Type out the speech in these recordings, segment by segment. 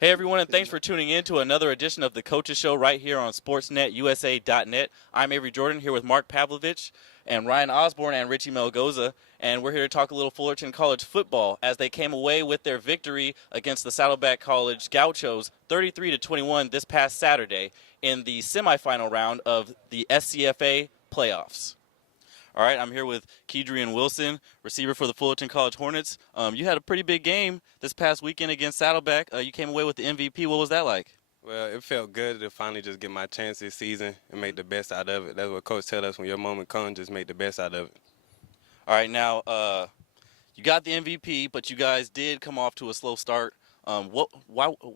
Hey everyone, and thanks for tuning in to another edition of the Coaches Show right here on SportsNetUSA.net. I'm Avery Jordan here with Mark Pavlovich and Ryan Osborne and Richie Melgoza, and we're here to talk a little Fullerton College football as they came away with their victory against the Saddleback College Gauchos 33-21 this past Saturday in the semifinal round of the SCFA playoffs. All right, I'm here with Kedrian Wilson, receiver for the Fullerton College Hornets. You had a pretty big game this past weekend against Saddleback. You came away with the MVP. What was that like? Well, it felt good to finally just get my chance this season and make the best out of it. That's what Coach tell us: when your moment comes, just make the best out of it. All right, now you got the MVP, but you guys did come off to a slow start. What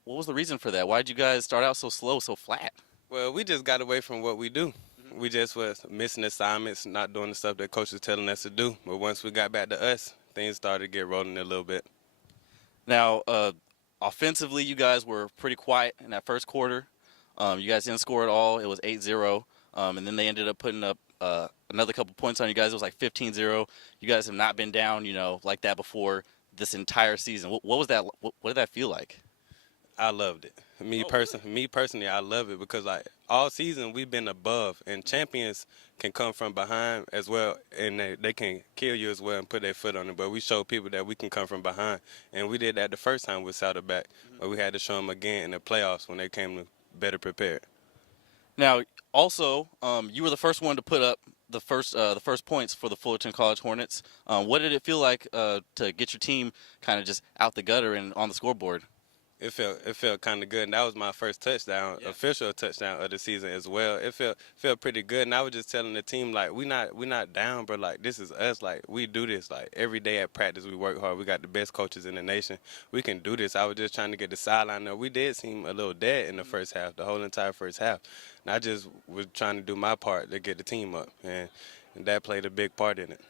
was the reason for that? Why did you guys start out so slow, so flat? Well, we just got away from what we do. We just was missing assignments, not doing the stuff that Coach was telling us to do. But once we got back to us, things started to get rolling a little bit. Now, offensively, you guys were pretty quiet in that first quarter. You guys didn't score at all. It was 8-0, and then they ended up putting up another couple points on you guys. It was like 15-0. You guys have not been down, like that before this entire season. What was that? What did that feel like? I loved it. Me personally, I love it because like all season we've been above, and champions can come from behind as well, and they can kill you as well and put their foot on it. But we showed people that we can come from behind, and we did that the first time with Saddleback, but we had to show them again in the playoffs when they came better prepared. Now, also, you were the first one to put up the first points for the Fullerton College Hornets. What did it feel like to get your team kind of just out the gutter and on the scoreboard? It felt kind of good, and that was my first touchdown, official touchdown of the season as well. It felt pretty good, and I was just telling the team like we not down, bro. Like this is us. Like we do this like every day at practice. We work hard. We got the best coaches in the nation. We can do this. I was just trying to get the sideline there. We did seem a little dead in the first half, the whole entire first half. And I just was trying to do my part to get the team up, and that played a big part in it.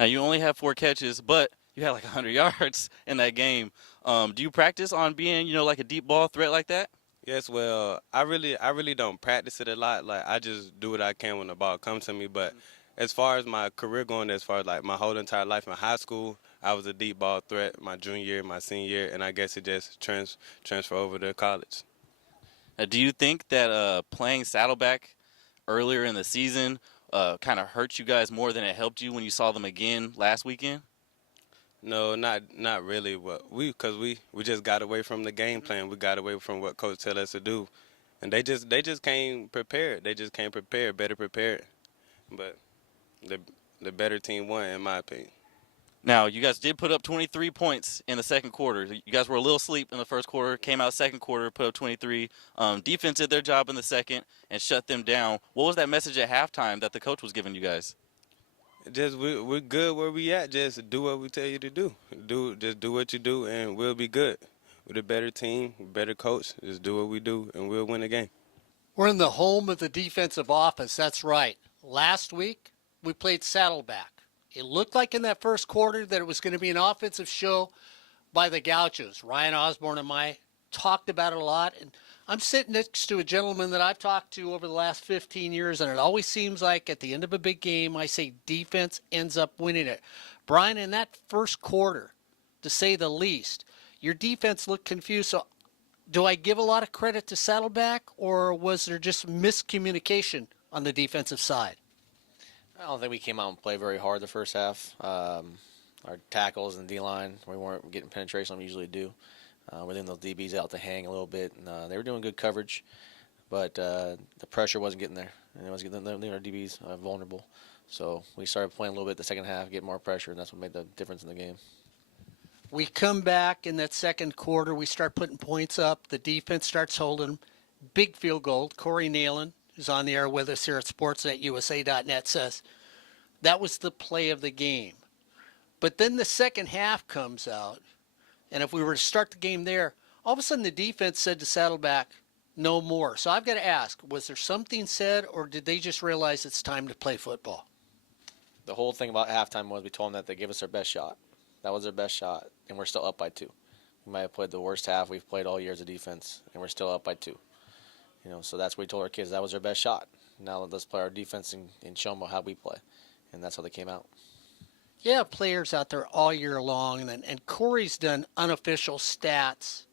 Now, you only have 4 catches, but you had like 100 yards in that game. Do you practice on being, like a deep ball threat like that? Yes, well, I really don't practice it a lot. Like I just do what I can when the ball comes to me. But as far as my career going, as far as like my whole entire life in high school, I was a deep ball threat my junior year, my senior year, and I guess it just transfer over to college. Do you think that playing Saddleback earlier in the season kind of hurt you guys more than it helped you when you saw them again last weekend? No, not really. But we just got away from the game plan. We got away from what coach tell us to do, and they just came prepared. They just came prepared, better prepared. But the the better team won, in my opinion. Now, you guys did put up 23 points in the second quarter. You guys were a little asleep in the first quarter, came out second quarter, put up 23. Defense did their job in the second and shut them down. What was that message at halftime that the coach was giving you guys? Just we're good where we at. Just do what we tell you to do. Just do what you do, and we'll be good. With a better team, better coach, just do what we do, and we'll win the game. We're in the home of the defensive office. That's right. Last week, we played Saddleback. It looked like in that first quarter that it was going to be an offensive show by the Gauchos. Ryan Osborne and I talked about it a lot. And I'm sitting next to a gentleman that I've talked to over the last 15 years, and it always seems like at the end of a big game, I say defense ends up winning it. Brian, in that first quarter, to say the least, your defense looked confused. So do I give a lot of credit to Saddleback, or was there just miscommunication on the defensive side? I don't think we came out and played very hard the first half. Our tackles and D-line, we weren't getting penetration like we usually do. We're leaving those DBs out to hang a little bit. And, they were doing good coverage, but the pressure wasn't getting there. And it was leaving our DBs vulnerable. So we started playing a little bit the second half, get more pressure, and that's what made the difference in the game. We come back in that second quarter. We start putting points up. The defense starts holding them. Big field goal. Corey Nalen, who's on the air with us here at SportsNetUSA.net, says that was the play of the game. But then the second half comes out, and if we were to start the game there, all of a sudden the defense said to Saddleback, no more. So I've got to ask, was there something said, or did they just realize it's time to play football? The whole thing about halftime was we told them that they give us their best shot. That was their best shot, and we're still up by 2. We might have played the worst half we've played all year as a defense, and we're still up by 2. So that's what we told our kids. That was their best shot. Now let's play our defense and show them how we play, and that's how they came out. You have players out there all year long, and Corey's done unofficial stats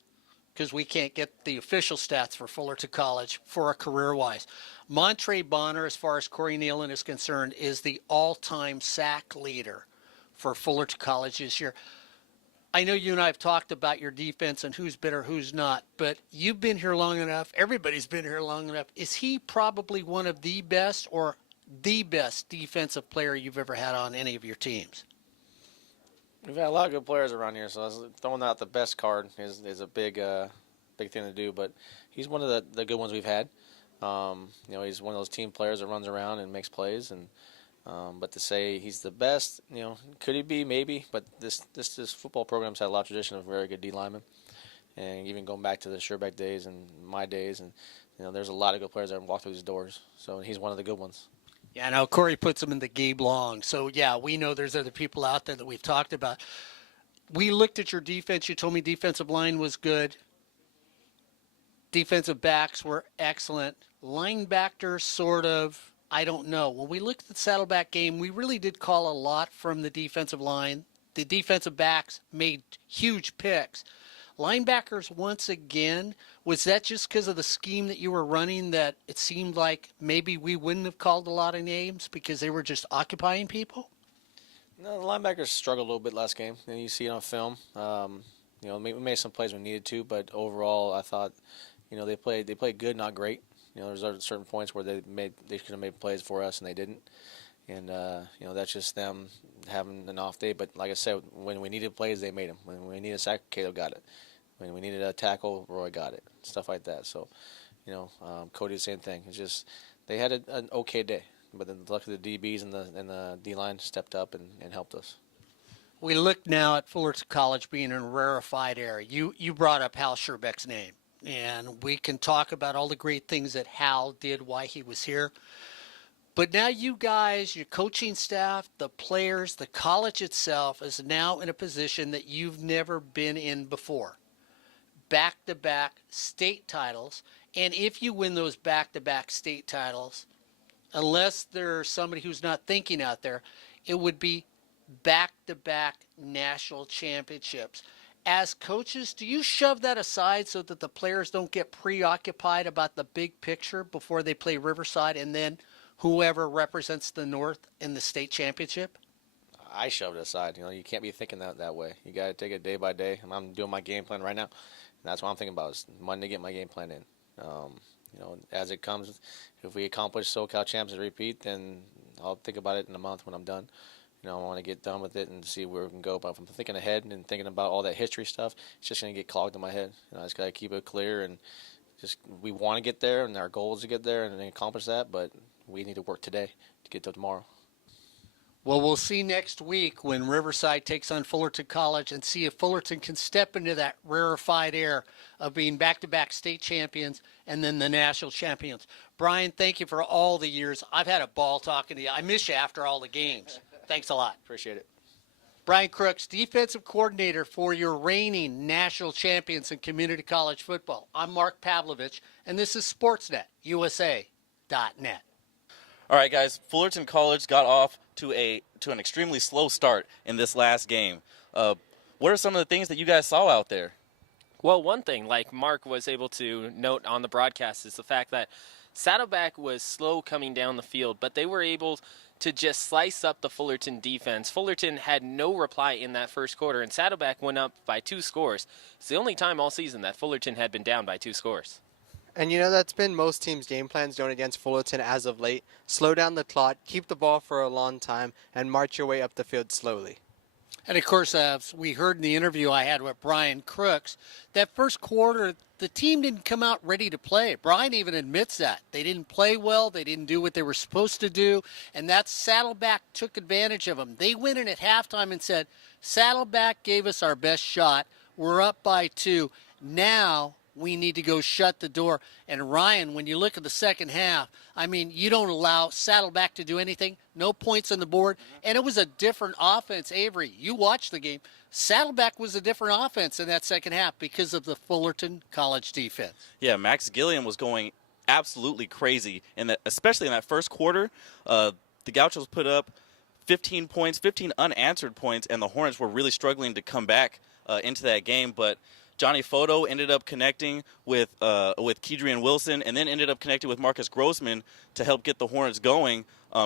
because we can't get the official stats for Fullerton College for a career-wise. Montre Bonner, as far as Corey Nealon is concerned, is the all-time sack leader for Fullerton College this year. I know you and I have talked about your defense and who's better, who's not, but you've been here long enough. Everybody's been here long enough. Is he probably one of the best or the best defensive player you've ever had on any of your teams? We've had a lot of good players around here, so throwing out the best card is a big thing to do. But he's one of the good ones we've had. He's one of those team players that runs around and makes plays. And but to say he's the best, could he be? Maybe. But this football program's had a lot of tradition of very good D linemen, and even going back to the Sherbeck days and my days, and there's a lot of good players that have walked through these doors. So he's one of the good ones. Yeah, now Corey puts him in the Gabe Long. So, yeah, we know there's other people out there that we've talked about. We looked at your defense. You told me defensive line was good. Defensive backs were excellent. Linebackers, sort of, I don't know. When we looked at the Saddleback game, we really did call a lot from the defensive line. The defensive backs made huge picks. Linebackers, once again, was that just because of the scheme that you were running that it seemed like maybe we wouldn't have called a lot of names because they were just occupying people? No, the linebackers struggled a little bit last game. You see it on film. We made some plays we needed to, but overall, I thought, they played good, not great. There's certain points where they could have made plays for us and they didn't. And that's just them having an off day. But like I said, when we needed plays, they made them. When we needed a sack, Cato got it. When we needed a tackle, Roy got it. Stuff like that. So, Cody, the same thing. It's just they had an okay day, but then luckily the DBs and the D line stepped up and helped us. We look now at Fullerton College being in a rarefied area. You brought up Hal Sherbeck's name, and we can talk about all the great things that Hal did, why he was here. But now you guys, your coaching staff, the players, the college itself is now in a position that you've never been in before. Back-to-back state titles. And if you win those back-to-back state titles, unless there's somebody who's not thinking out there, it would be back-to-back national championships. As coaches, do you shove that aside so that the players don't get preoccupied about the big picture before they play Riverside and then whoever represents the North in the state championship? I shoved it aside. You can't be thinking that way. You got to take it day by day. I'm doing my game plan right now. And that's what I'm thinking about is Monday get my game plan in. As it comes, if we accomplish SoCal Champs and repeat, then I'll think about it in a month when I'm done. I want to get done with it and see where we can go. But if I'm thinking ahead and thinking about all that history stuff, it's just going to get clogged in my head. I just got to keep it clear and just we want to get there and our goal is to get there and accomplish that, but we need to work today to get to tomorrow. Well, we'll see next week when Riverside takes on Fullerton College and see if Fullerton can step into that rarefied air of being back-to-back state champions and then the national champions. Brian, thank you for all the years. I've had a ball talking to you. I miss you after all the games. Thanks a lot. Appreciate it. Brian Crooks, defensive coordinator for your reigning national champions in community college football. I'm Mark Pavlovich, and this is Sportsnet, USA.net. All right, guys, Fullerton College got off to an extremely slow start in this last game. What are some of the things that you guys saw out there? Well, one thing, like Mark was able to note on the broadcast, is the fact that Saddleback was slow coming down the field, but they were able to just slice up the Fullerton defense. Fullerton had no reply in that first quarter, and Saddleback went up by 2 scores. It's the only time all season that Fullerton had been down by 2 scores. And that's been most teams' game plans going against Fullerton as of late. Slow down the clock, keep the ball for a long time, and march your way up the field slowly. And, of course, as we heard in the interview I had with Brian Crooks, that first quarter, the team didn't come out ready to play. Brian even admits that. They didn't play well. They didn't do what they were supposed to do. And that Saddleback took advantage of them. They went in at halftime and said, Saddleback gave us our best shot. We're up by 2. Now we need to go shut the door. And Ryan, when you look at the second half, I mean, you don't allow Saddleback to do anything. No points on the board. And it was a different offense. Avery, you watched the game. Saddleback was a different offense in that second half because of the Fullerton College defense. Yeah, Max Gilliam was going absolutely crazy, especially in that first quarter. The Gauchos put up 15 points, 15 unanswered points, and the Hornets were really struggling to come back into that game. But Johnny Photo ended up connecting with Kedrian Wilson, and then ended up connecting with Marcus Grossman to help get the Hornets going.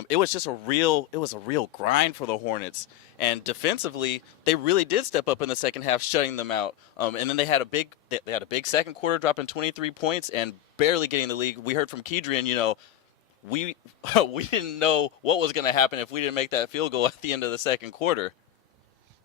It was a real grind for the Hornets. And defensively, they really did step up in the second half, shutting them out. And then they had a big second quarter, dropping 23 points and barely getting the lead. We heard from Kedrian, we didn't know what was going to happen if we didn't make that field goal at the end of the second quarter.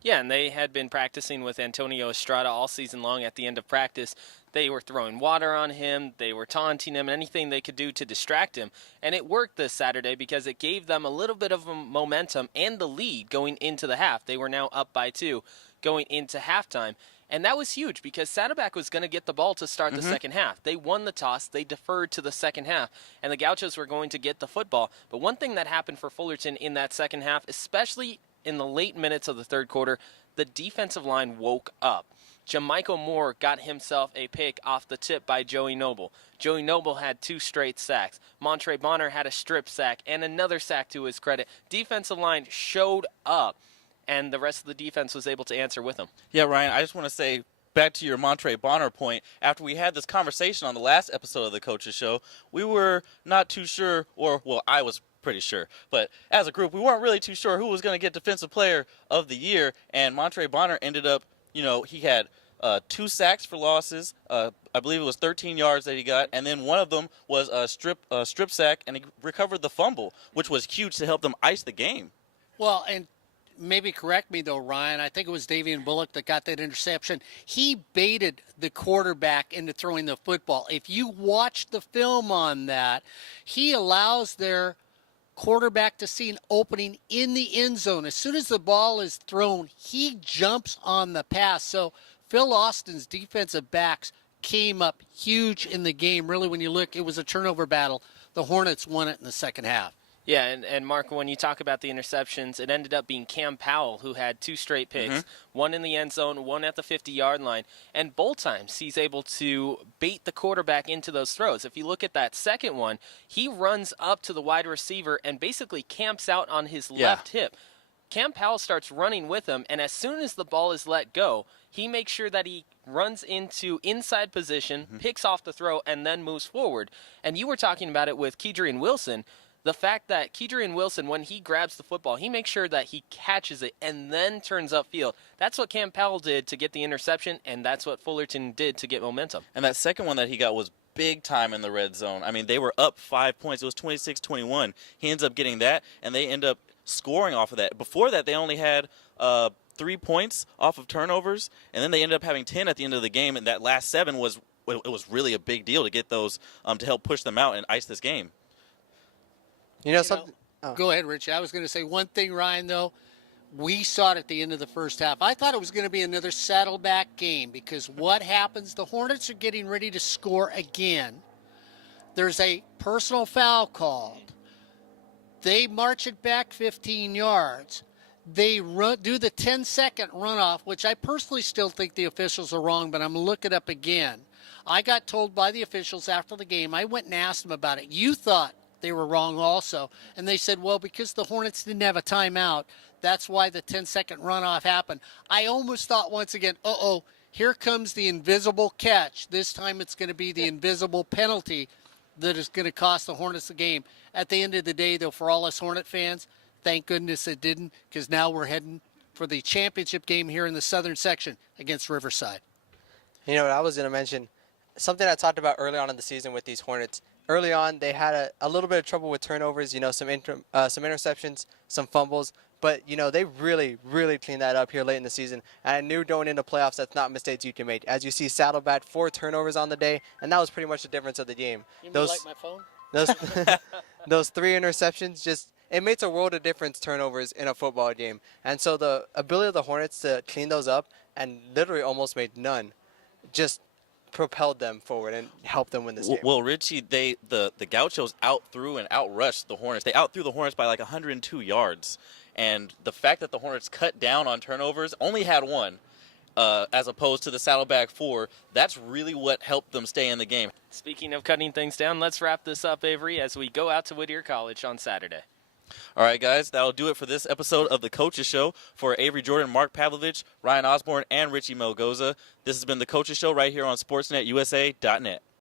Yeah, and they had been practicing with Antonio Estrada all season long. At the end of practice, they were throwing water on him, they were taunting him, anything they could do to distract him. And it worked this Saturday because it gave them a little bit of a momentum and the lead going into the half. They were now up by 2 going into halftime. And that was huge because Saddleback was going to get the ball to start the second half. They won the toss. They deferred to the second half. And the Gauchos were going to get the football. But one thing that happened for Fullerton in that second half, especially in the late minutes of the third quarter, the defensive line woke up. Jamichael Moore got himself a pick off the tip by Joey Noble. Joey Noble had 2 straight sacks. Montre Bonner had a strip sack and another sack to his credit. Defensive line showed up, and the rest of the defense was able to answer with them. Yeah, Ryan, I just want to say, back to your Montre Bonner point, after we had this conversation on the last episode of the Coaches Show, we were not too sure, I was pretty sure, but as a group, we weren't really too sure who was going to get Defensive Player of the Year, and Montre Bonner ended up, he had 2 sacks for losses. I believe it was 13 yards that he got, and then one of them was a strip sack, and he recovered the fumble, which was huge to help them ice the game. Well, and maybe correct me though, Ryan. I think it was Davian Bullock that got that interception. He baited the quarterback into throwing the football. If you watch the film on that, he allows their quarterback to see an opening in the end zone. As soon as the ball is thrown, he jumps on the pass. So Phil Austin's defensive backs came up huge in the game. Really, when you look, it was a turnover battle. The Hornets won it in the second half. Yeah, and Mark, when you talk about the interceptions, it ended up being Cam Powell who had 2 straight picks, one in the end zone, one at the 50-yard line, and both times he's able to bait the quarterback into those throws. If you look at that second one, he runs up to the wide receiver and basically camps out on his left hip. Cam Powell starts running with him, and as soon as the ball is let go, he makes sure that he runs into inside position, picks off the throw, and then moves forward. And you were talking about it with Kedrian Wilson. The fact that Kedrian Wilson, when he grabs the football, he makes sure that he catches it and then turns upfield. That's what Cam Powell did to get the interception, and that's what Fullerton did to get momentum. And that second one that he got was big time in the red zone. I mean, they were up 5 points. It was 26-21. He ends up getting that, and they end up scoring off of that. Before that, they only had 3 points off of turnovers, and then they ended up having 10 at the end of the game, and that last 7 was really a big deal to get those to help push them out and ice this game. Something. Go ahead, Rich. I was going to say one thing, Ryan, though. We saw it at the end of the first half. I thought it was going to be another Saddleback game because what happens, the Hornets are getting ready to score again. There's a personal foul called. They march it back 15 yards. They do the 10-second runoff, which I personally still think the officials are wrong, but I'm going to look it up again. I got told by the officials after the game, I went and asked them about it. You thought they were wrong also. And they said, well, because the Hornets didn't have a timeout, that's why the 10-second runoff happened. I almost thought once again, here comes the invisible catch. This time it's going to be the invisible penalty that is going to cost the Hornets the game. At the end of the day, though, for all us Hornet fans, thank goodness it didn't, because now we're heading for the championship game here in the southern section against Riverside. You know what I was going to mention? Something I talked about early on in the season with these Hornets. Early on, they had a little bit of trouble with turnovers, some interceptions, some fumbles. But, they really, really cleaned that up here late in the season. And I knew going into playoffs, that's not mistakes you can make. As you see, Saddleback, 4 turnovers on the day, and that was pretty much the difference of the game. Like my phone? Those 3 interceptions, it makes a world of difference, turnovers, in a football game. And so the ability of the Hornets to clean those up and literally almost made none just propelled them forward and helped them win this game. Well, Richie, the Gauchos outthrew and outrushed the Hornets. They outthrew the Hornets by like 102 yards. And the fact that the Hornets cut down on turnovers, only had 1, as opposed to the Saddleback 4, that's really what helped them stay in the game. Speaking of cutting things down, let's wrap this up, Avery, as we go out to Whittier College on Saturday. All right, guys, that'll do it for this episode of the Coaches Show. For Avery Jordan, Mark Pavlovich, Ryan Osborne, and Richie Melgoza, this has been the Coaches Show right here on SportsNetUSA.net.